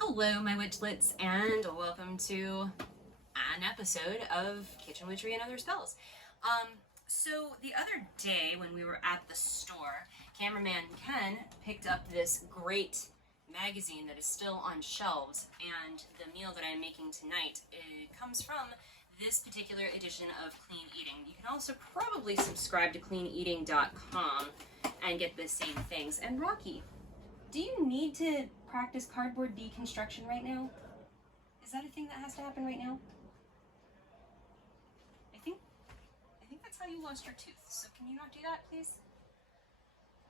Hello, my witchlets, and welcome to an episode of Kitchen Witchery and Other Spells. So the other day when we were at the store, cameraman Ken picked up this great magazine that is still on shelves, and the meal that I'm making tonight, it comes from this particular edition of Clean Eating. You can also probably subscribe to cleaneating.com and get the same things. And Rocky, do you need to practice cardboard deconstruction right now? Is that a thing that has to happen right now? I think that's how you lost your tooth. So can you not do that, please?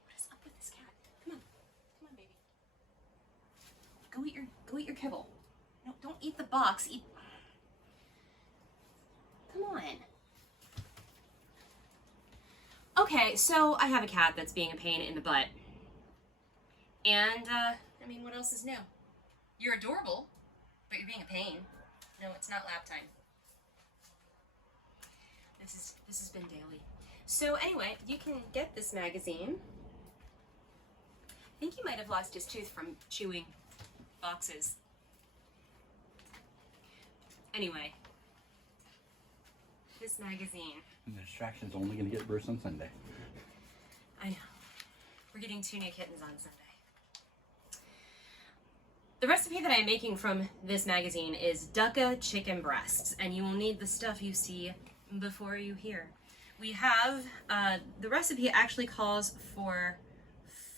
What is up with this cat? Come on, baby. Go eat your kibble. No, don't eat the box. Eat. Come on. Okay, so I have a cat that's being a pain in the butt. And, I mean, what else is new? You're adorable, but you're being a pain. No, it's not lap time. This has been daily. So anyway, you can get this magazine. I think he might have lost his tooth from chewing boxes. Anyway, this magazine. And the distraction's only going to get worse on Sunday. I know. We're getting 2 new kittens on Sunday. The recipe that I'm making from this magazine is Dukkah chicken breasts, and you will need the stuff you see before you hear. We have, the recipe actually calls for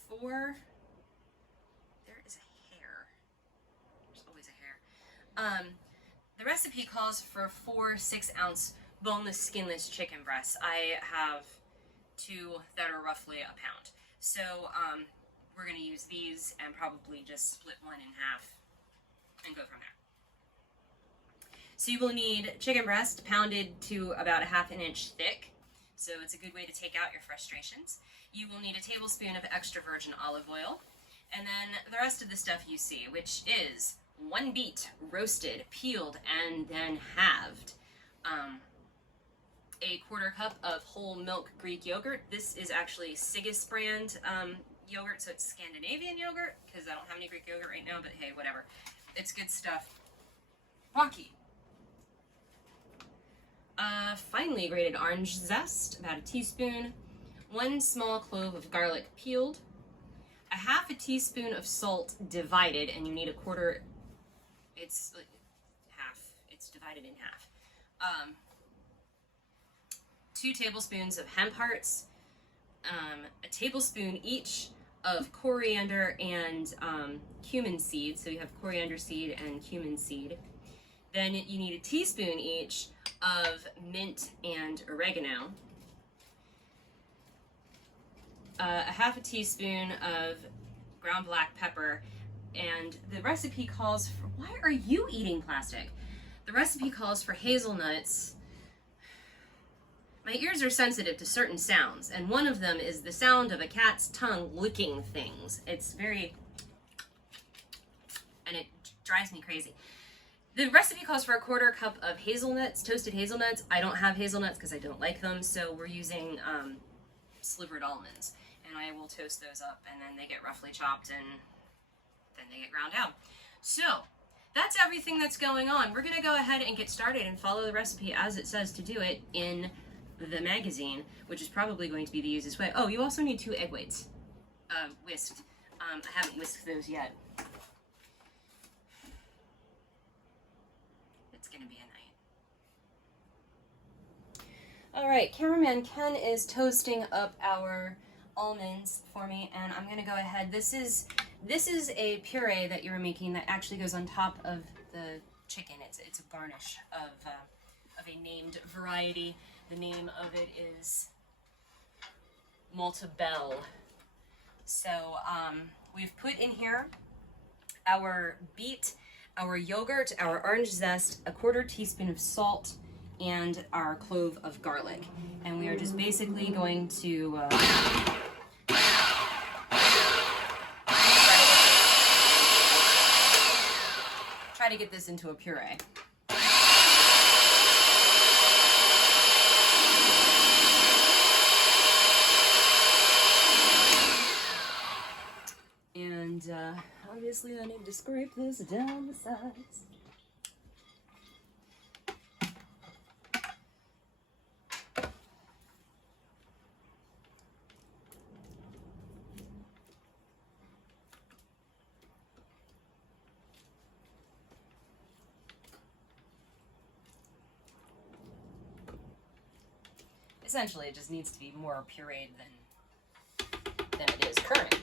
4, there is a hair, there's always a hair. The recipe calls for 4 6-ounce boneless, skinless chicken breasts. I have 2 that are roughly a pound. So, we're going to use these and probably just split one in half and go from there. So you will need chicken breast pounded to about a ½ inch thick. So it's a good way to take out your frustrations. You will need a tablespoon of extra virgin olive oil. And then the rest of the stuff you see, which is 1 beet, roasted, peeled, and then halved. A 1/4 cup of whole milk Greek yogurt. This is actually Sigis brand yogurt, so it's Scandinavian yogurt, because I don't have any Greek yogurt right now, but hey, whatever. It's good stuff. Rocky. Finely grated orange zest, about a teaspoon. 1 small clove of garlic peeled. A ½ teaspoon of salt divided, and you need a 1/4, it's like half, it's divided in half. 2 tablespoons of hemp hearts, a tablespoon each of coriander and cumin seed. So you have coriander seed and cumin seed. Then you need a teaspoon each of mint and oregano. A ½ teaspoon of ground black pepper. And the recipe calls for, why are you eating plastic? The recipe calls for hazelnuts. My ears are sensitive to certain sounds, and one of them is the sound of a cat's tongue licking things. It's very, and it drives me crazy. The recipe calls for a 1/4 cup of hazelnuts, toasted hazelnuts. I don't have hazelnuts because I don't like them, so we're using slivered almonds. And I will toast those up, and then they get roughly chopped, and then they get ground out. So, that's everything that's going on. We're going to go ahead and get started and follow the recipe as it says to do it in the magazine, which is probably going to be the easiest way. Oh, you also need 2 egg whites, whisked. I haven't whisked those yet. It's gonna be a night. All right, cameraman Ken is toasting up our almonds for me, and I'm gonna go ahead. This is a puree that you're making that actually goes on top of the chicken. It's a garnish of a named variety. The name of it is Maltabelle. So we've put in here our beet, our yogurt, our orange zest, a 1/4 teaspoon of salt, and our clove of garlic. And we are just basically going to try to get this into a puree. And I'll Obviously, I need to scrape this down the sides. Essentially, it just needs to be more pureed than it is currently.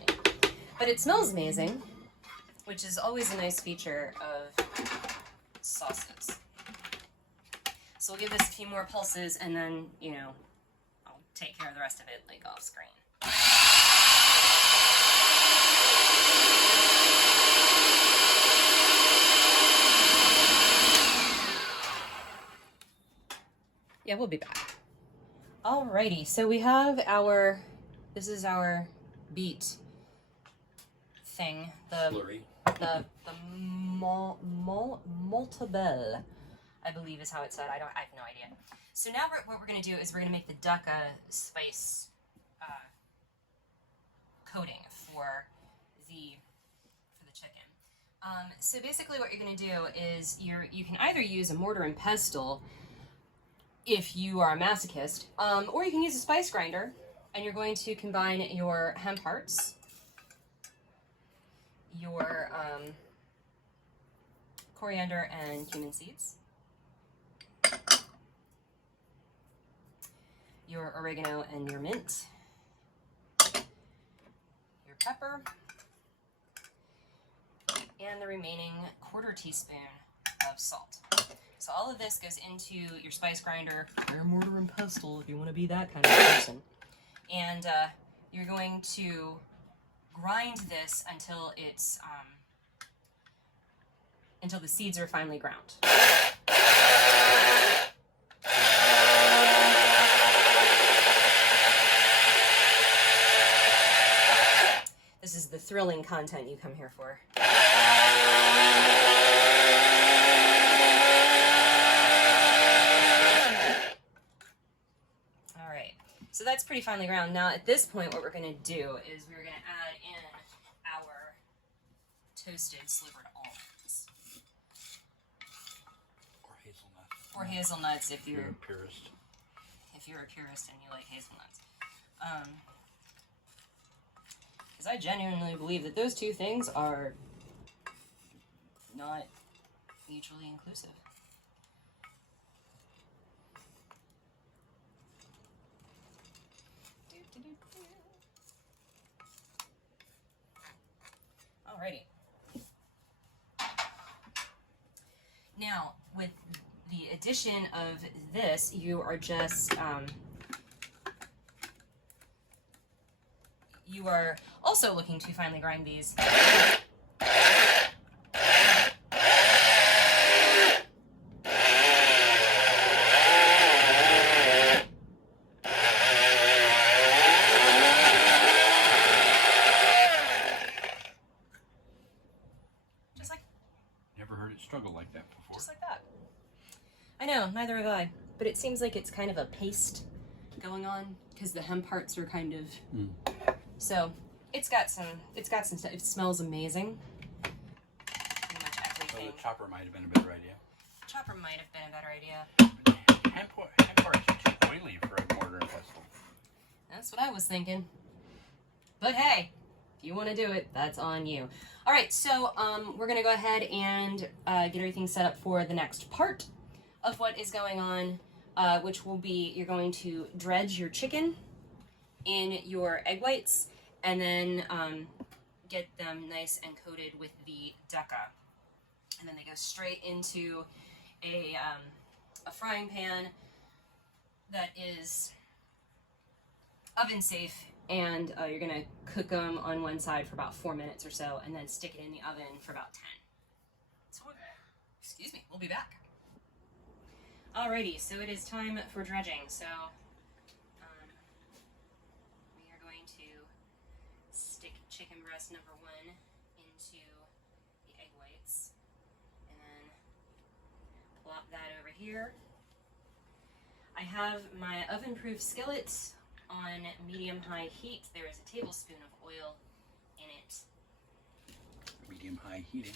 But it smells amazing, which is always a nice feature of sauces. So we'll give this a few more pulses, and then, you know, I'll take care of the rest of it, like, off screen. Yeah, we'll be back. Alrighty, so we have our, this is our beet thing, Slurry. the multibel, I believe is how it's said. I have no idea. So now what we're gonna do is we're gonna make the Dukkah spice coating for the chicken. So basically, what you're gonna do is you can either use a mortar and pestle if you are a masochist, or you can use a spice grinder, and you're going to combine your hemp hearts, your coriander and cumin seeds, your oregano and your mint, your pepper, and the remaining quarter teaspoon of salt. So all of this goes into your spice grinder, or mortar and pestle if you want to be that kind of person. And you're going to grind this until it's until the seeds are finely ground. This is the thrilling content you come here for. So that's pretty finely ground. Now at this point, what we're going to do is we're going to add in our toasted slivered almonds. Or hazelnuts. Or hazelnuts if you're a purist. If you're a purist and you like hazelnuts. Because I genuinely believe that those two things are not mutually inclusive. Alrighty. Now, with the addition of this, you are just, you are also looking to finely grind these. Struggle like that before. Just like that. I know, neither have I. But it seems like it's kind of a paste going on because the hemp parts are kind of. So it's got some stuff. It smells amazing. Pretty much everything. So the chopper might have been a better idea. Chopper might have been a better idea. Hemp parts are too oily for a mortar and pestle. That's what I was thinking. But hey, if you want to do it, that's on you. All right, so we're gonna go ahead and get everything set up for the next part of what is going on, which will be you're going to dredge your chicken in your egg whites and then get them nice and coated with the Dukkah. And then they go straight into a frying pan that is oven safe. And you're gonna cook them on one side for about 4 minutes or so, and then stick it in the oven for about 10. So, excuse me, we'll be back. Alrighty, so it is time for dredging. So, we are going to stick chicken breast number 1 into the egg whites, and then plop that over here. I have my oven-proof skillet on medium-high heat. There is a tablespoon of oil in it. Medium-high heating.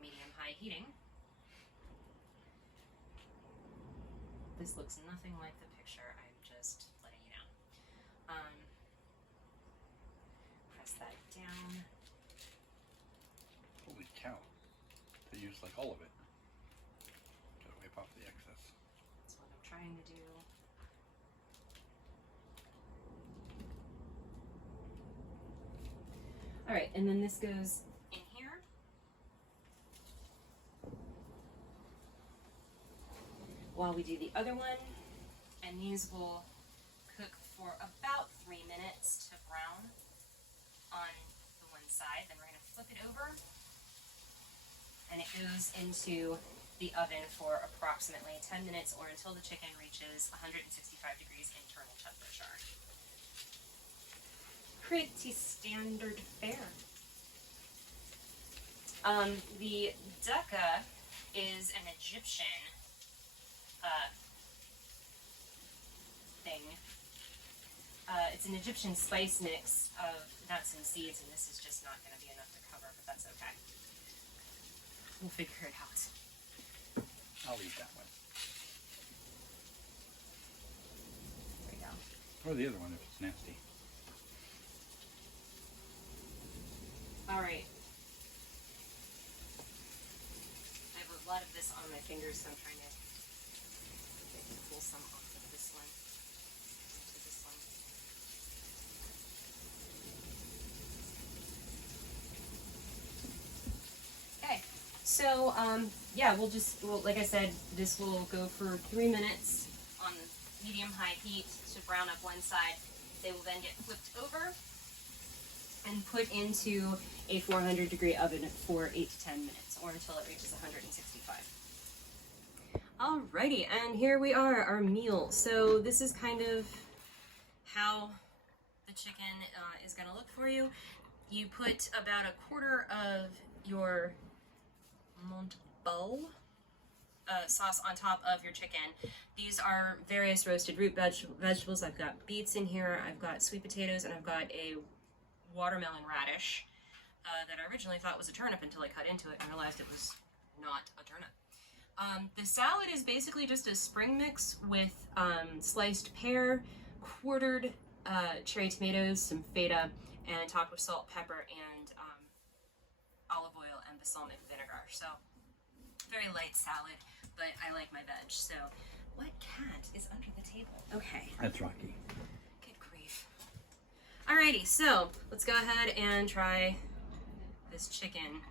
Medium-high heating. This looks nothing like the picture. I'm just letting you know. Press that down. Holy cow. They use like all of it. Gotta wipe off the excess. That's what I'm trying to do. All right, and then this goes in here. While we do the other one, and these will cook for about 3 minutes to brown on the one side. Then we're going to flip it over, and it goes into the oven for approximately 10 minutes or until the chicken reaches 165 degrees internal temperature. Pretty standard fare. The Dukkah is an Egyptian thing. It's an Egyptian spice mix of nuts and seeds, and this is just not going to be enough to cover, but that's okay. We'll figure it out. I'll eat that one. There we go. Or the other one if it's nasty. All right. I have a lot of this on my fingers, so I'm trying to pull some off of this one into this one. Okay, so yeah, well, like I said, this will go for 3 minutes on medium-high heat to brown up one side. They will then get flipped over and put into a 400-degree oven for 8 to 10 minutes, or until it reaches 165. Alrighty, and here we are, our meal. So this is kind of how the chicken is going to look for you. You put about a quarter of your Montbell sauce on top of your chicken. These are various roasted root vegetables. I've got beets in here, I've got sweet potatoes, and I've got a watermelon radish that I originally thought was a turnip until I cut into it and realized it was not a turnip. The salad is basically just a spring mix with sliced pear, quartered cherry tomatoes, some feta, and topped with salt, pepper, and olive oil and balsamic vinegar. So very light salad, but I like my veg. So what cat is under the table? Okay. That's Rocky. Good grief. Alrighty, so let's go ahead and try this chicken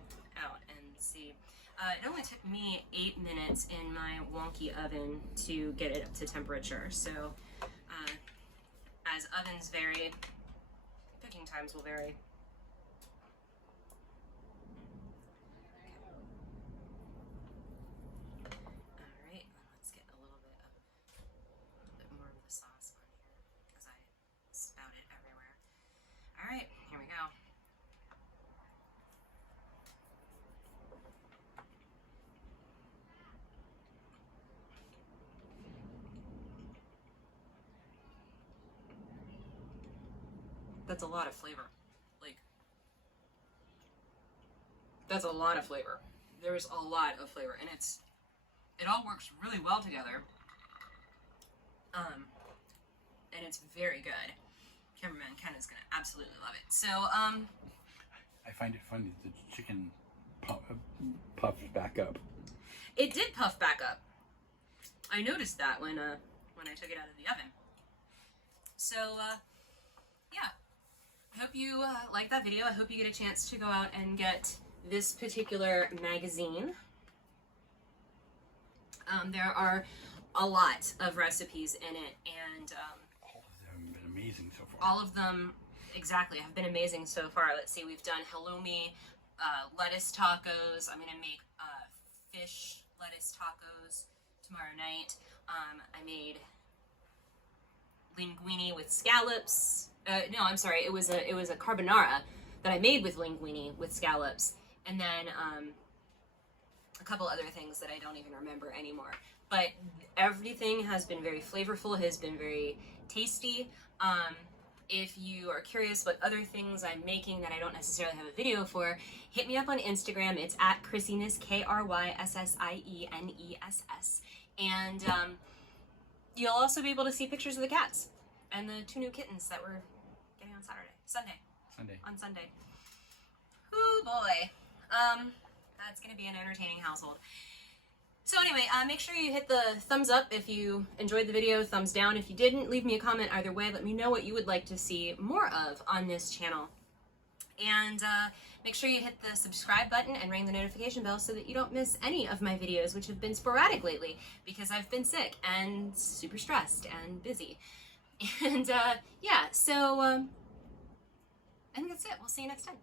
out and see. It only took me 8 minutes in my wonky oven to get it up to temperature. So as ovens vary, cooking times will vary. Alright, let's get a little bit more of the sauce on here because I spout it everywhere. Alright, here we go. That's a lot of flavor. Like, that's a lot of flavor. There's a lot of flavor, and it all works really well together. And it's very good. Cameraman Ken is gonna absolutely love it. So, I find it funny that the chicken puffs back up. it did puff back up. I noticed that when I took it out of the oven. So, yeah. I hope you like that video. I hope you get a chance to go out and get this particular magazine. There are a lot of recipes in it, and All of them have been amazing so far. all of them, exactly, have been amazing so far. Let's see, we've done halloumi, lettuce tacos. I'm gonna make fish lettuce tacos tomorrow night. I made linguine with scallops. No, I'm sorry. It was a carbonara that I made with linguine with scallops, and then a couple other things that I don't even remember anymore. But everything has been very flavorful. Has been very tasty. If you are curious what other things I'm making that I don't necessarily have a video for, hit me up on Instagram. It's at Kryssiness, KRYSSIENESS. And you'll also be able to see pictures of the cats and the 2 new kittens that we're getting on Sunday. On Sunday. Oh boy. That's gonna be an entertaining household. So anyway, make sure you hit the thumbs up if you enjoyed the video, thumbs down if you didn't. Leave me a comment either way. Let me know what you would like to see more of on this channel. And make sure you hit the subscribe button and ring the notification bell so that you don't miss any of my videos, which have been sporadic lately because I've been sick and super stressed and busy. And yeah, so I think that's it. We'll see you next time.